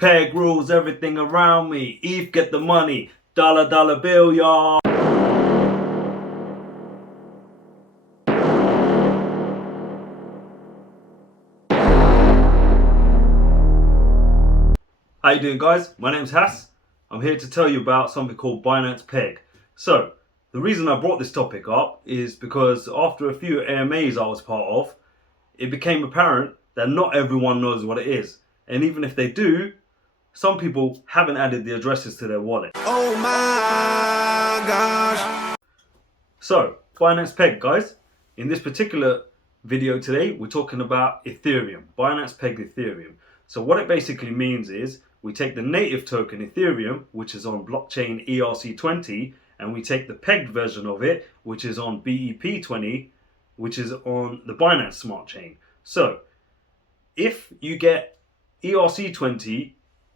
Peg rules everything around me. ETH get the money. Dollar dollar bill, y'all. How you doing, guys? My name's Hass. I'm here to tell you about something called Binance Peg. So, the reason I brought this topic up is because after a few AMAs I was part of, it became apparent that not everyone knows what it is. And even if they do, some people haven't added the addresses to their wallet. Oh my gosh. So, Binance Peg, guys. In this particular video today, we're talking about Ethereum, Binance Pegged ETHEREUM. So what it basically means is we take the native token Ethereum, which is on blockchain ERC20, and we take the pegged version of it, which is on BEP20, which is on the Binance Smart Chain. So if you get ERC20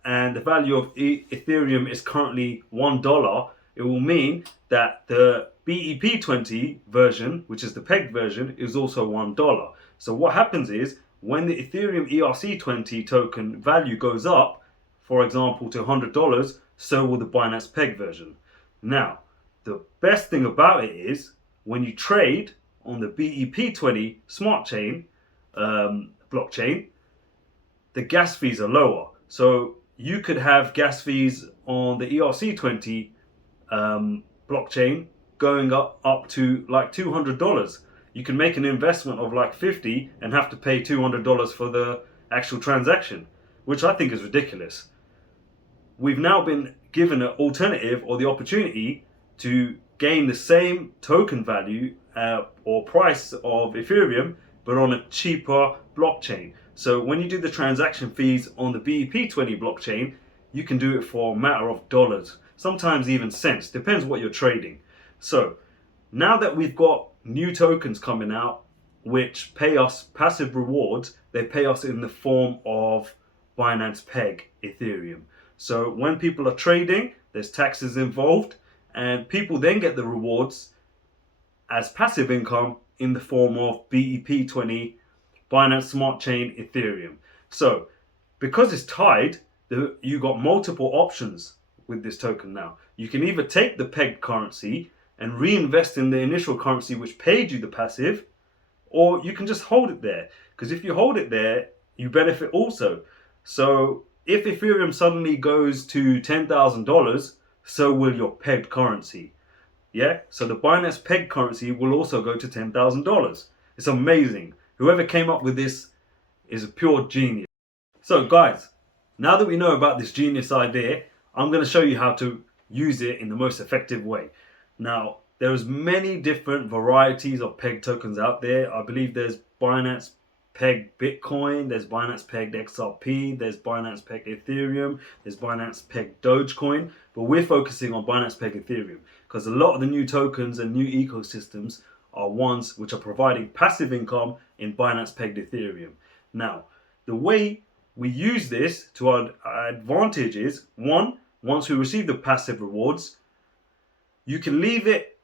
and the value of Ethereum is currently $1, it will mean that the BEP20 version, which is the pegged version, is also $1. So what happens is when the Ethereum ERC20 token value goes up, for example, to $100, so will the Binance Peg version. Now, the best thing about it is when you trade on the BEP20 smart chain blockchain, the gas fees are lower. So you could have gas fees on the ERC20 blockchain going up to like $200. You can make an investment of like $50 and have to pay $200 for the actual transaction, which I think is ridiculous. We've now been given an alternative or the opportunity to gain the same token value or price of Ethereum, but on a cheaper blockchain. So when you do the transaction fees on the BEP20 blockchain, you can do it for a matter of dollars, sometimes even cents, depends what you're trading. So now that we've got new tokens coming out which pay us passive rewards, they pay us in the form of Binance Peg Ethereum. So when people are trading, there's taxes involved, and people then get the rewards as passive income in the form of BEP20 Binance Smart Chain Ethereum. So because it's tied, you got multiple options with this token now. You can either take the pegged currency and reinvest in the initial currency which paid you the passive, or you can just hold it there, because if you hold it there, you benefit also. So if Ethereum suddenly goes to $10,000, so will your pegged currency. Yeah, so the Binance pegged currency will also go to $10,000. It's amazing. Whoever came up with this is a pure genius. So guys, now that we know about this genius idea, I'm going to show you how to use it in the most effective way. Now, there's many different varieties of pegged tokens out there. I believe there's Binance Pegged Bitcoin, there's Binance Pegged XRP, there's Binance Pegged Ethereum, there's Binance Pegged Dogecoin, but we're focusing on Binance Pegged Ethereum because a lot of the new tokens and new ecosystems are ones which are providing passive income in Binance Pegged Ethereum. Now, the way we use this to our advantage is, one, once we receive the passive rewards, you can leave it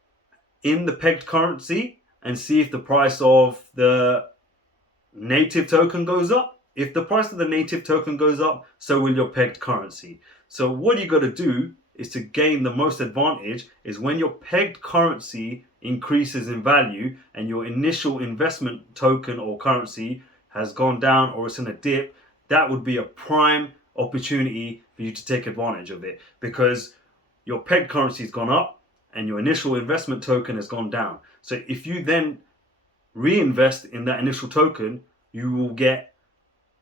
in the pegged currency and see if the price of the native token goes up. If the price of the native token goes up, so will your pegged currency. So what you got to do is to gain the most advantage is when your pegged currency increases in value and your initial investment token or currency has gone down or it's in a dip, that would be a prime opportunity for you to take advantage of it, because your pegged currency has gone up and your initial investment token has gone down. So if you then reinvest in that initial token, you will get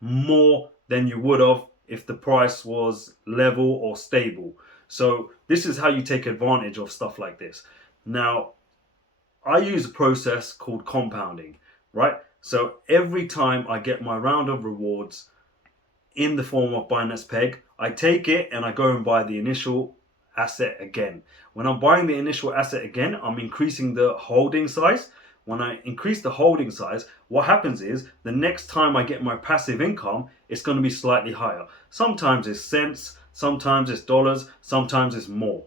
more than you would have if the price was level or stable. So this is how you take advantage of stuff like this. Now, I use a process called compounding, right? So every time I get my round of rewards in the form of Binance Peg, I take it and I go and buy the initial asset again. When I'm buying the initial asset again, I'm increasing the holding size. When I increase the holding size, what happens is the next time I get my passive income, it's going to be slightly higher. Sometimes it's cents, sometimes it's dollars, sometimes it's more,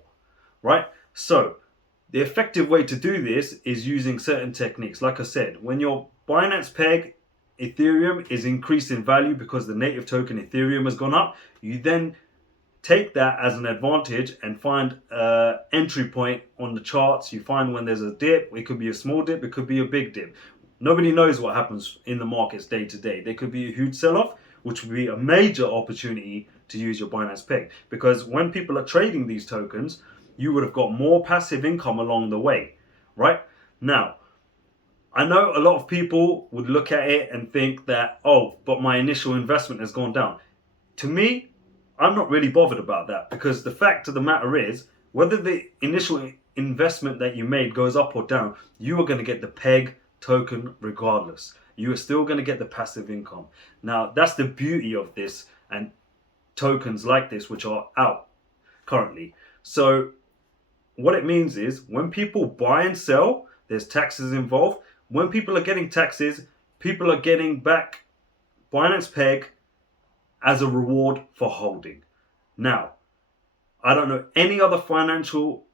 right? So the effective way to do this is using certain techniques. Like I said, when your Binance Peg Ethereum is increased in value because the native token Ethereum has gone up, you then take that as an advantage and find an entry point on the charts. You find when there's a dip, it could be a small dip, it could be a big dip. Nobody knows what happens in the markets day to day. There could be a huge sell-off, which would be a major opportunity to use your Binance Peg. Because when people are trading these tokens, you would have got more passive income along the way, right? Now, I know a lot of people would look at it and think that, oh, but my initial investment has gone down. To me, I'm not really bothered about that, because the fact of the matter is, whether the initial investment that you made goes up or down, you are going to get the peg token regardless. You are still going to get the passive income. Now, that's the beauty of this and tokens like this, which are out currently. So what it means is, when people buy and sell, there's taxes involved. When people are getting taxes, people are getting back Binance Peg as a reward for holding. Now, I don't know any other financial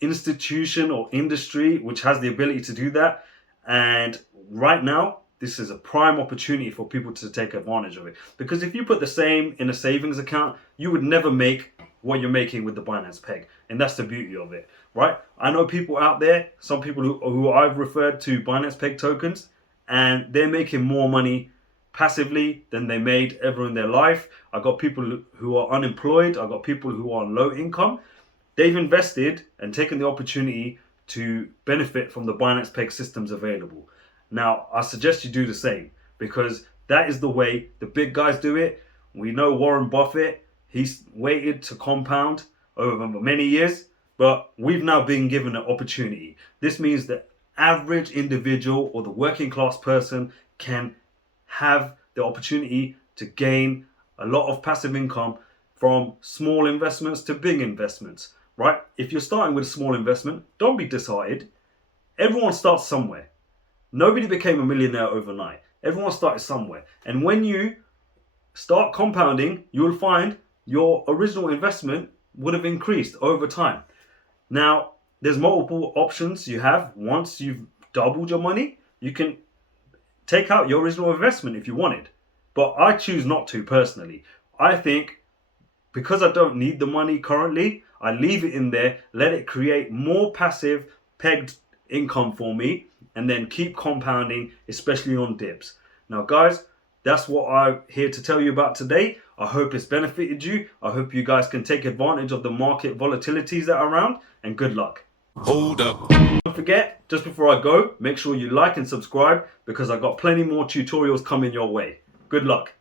institution or industry which has the ability to do that. And right now, this is a prime opportunity for people to take advantage of it. Because if you put the same in a savings account, you would never make what you're making with the Binance Peg. And that's the beauty of it, right? I know people out there, some people who I've referred to Binance Peg tokens, and they're making more money passively than they made ever in their life. I got people who are unemployed. I got people who are on low income. They've invested and taken the opportunity to benefit from the Binance Peg systems available. Now, I suggest you do the same, because that is the way the big guys do it. We know Warren Buffett, he's waited to compound over many years, but we've now been given an opportunity. This means that average individual or the working class person can have the opportunity to gain a lot of passive income from small investments to big investments, right? If you're starting with a small investment, don't be disheartened. Everyone starts somewhere. Nobody became a millionaire overnight. Everyone started somewhere. And when you start compounding, you'll find your original investment would have increased over time. Now, there's multiple options you have. Once you've doubled your money, you can take out your original investment if you wanted. But I choose not to personally. I think because I don't need the money currently, I leave it in there, let it create more passive pegged income for me, and then keep compounding, especially on dips. Now guys, that's what I'm here to tell you about today. I hope it's benefited you. I hope you guys can take advantage of the market volatilities that are around, and good luck. Hold up. Don't forget, just before I go, make sure you like and subscribe, because I've got plenty more tutorials coming your way. Good luck.